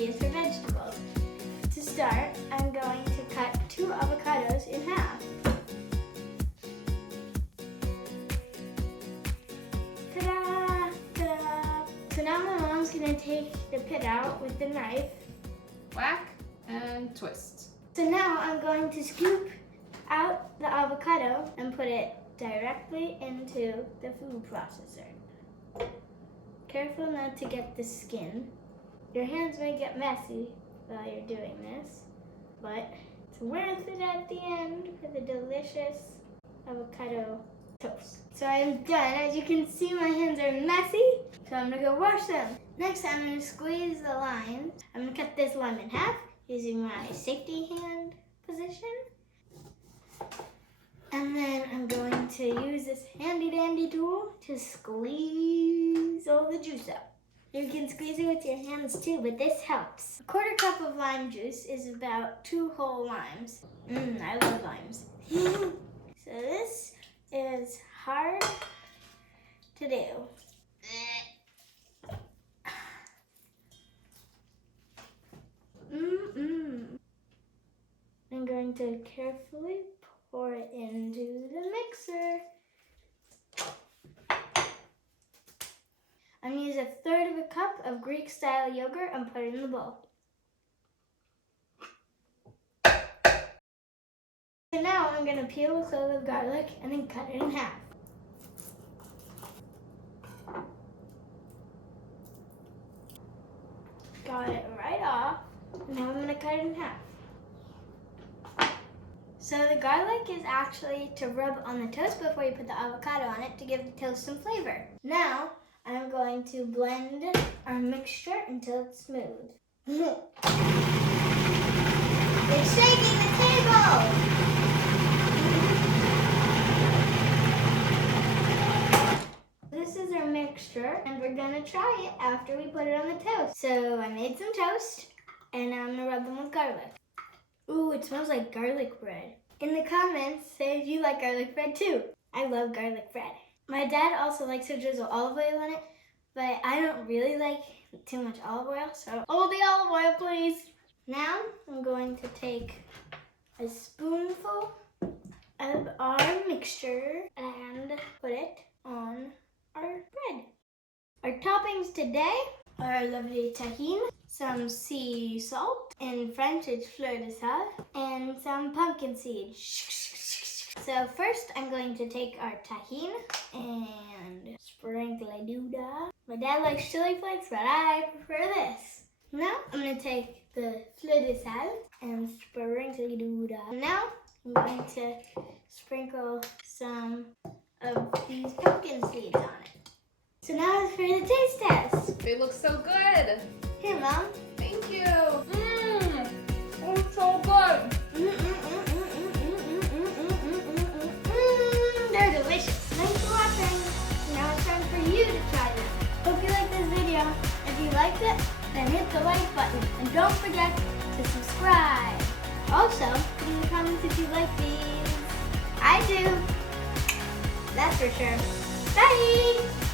C is for vegetables. To start, I'm going to cut 2 avocados in half. Ta-da! Ta-da! So now my mom's gonna take the pit out with the knife. Whack and twist. So now I'm going to scoop out the avocado and put it directly into the food processor. Careful not to get the skin. Your hands may get messy while you're doing this, but it's worth it at the end for the delicious avocado toast. So I'm done. As you can see, my hands are messy, so I'm gonna go wash them. Next, I'm gonna squeeze the lime. I'm gonna cut this lime in half using my safety hand position. And then I'm going to use this handy dandy tool to squeeze all the juice out. You can squeeze it with your hands too, but this helps. A 1/4 cup of lime juice is about 2 whole limes. I love limes. So this is hard to do. I'm going to carefully pour it into the mixer. I'm going to use 1/3 of a cup of Greek style yogurt and put it in the bowl. So now I'm going to peel a clove of garlic and then cut it in half. Got it right off. Now I'm going to cut it in half. So the garlic is actually to rub on the toast before you put the avocado on it to give the toast some flavor. Now I'm going to blend our mixture until it's smooth. It's shaking the table! This is our mixture, and we're gonna try it after we put it on the toast. So I made some toast, and now I'm gonna rub them with garlic. Ooh, it smells like garlic bread. In the comments, say if you like garlic bread too. I love garlic bread. My dad also likes to drizzle olive oil on it, but I don't really like too much olive oil, so hold the olive oil, please. Now I'm going to take a spoonful of our mixture and put it on our bread. Our toppings today are lovely tahini, some sea salt, in French it's fleur de sel, and some pumpkin seeds. So first I'm going to take our tahini and sprinkle a doodah. My dad likes chili flakes, but I prefer this. Now I'm going to take the fleur de sel and sprinkle a doodah. Now I'm going to sprinkle some of these pumpkin seeds on it. So now it's for the taste test. They look so good. Here, Mom. Thank you. Oh, it's so good. They're delicious. Thanks for watching. Now it's time for you to try them. Hope you liked this video. If you liked it, then hit the like button. And don't forget to subscribe. Also, put in the comments if you like these. I do. That's for sure. Bye!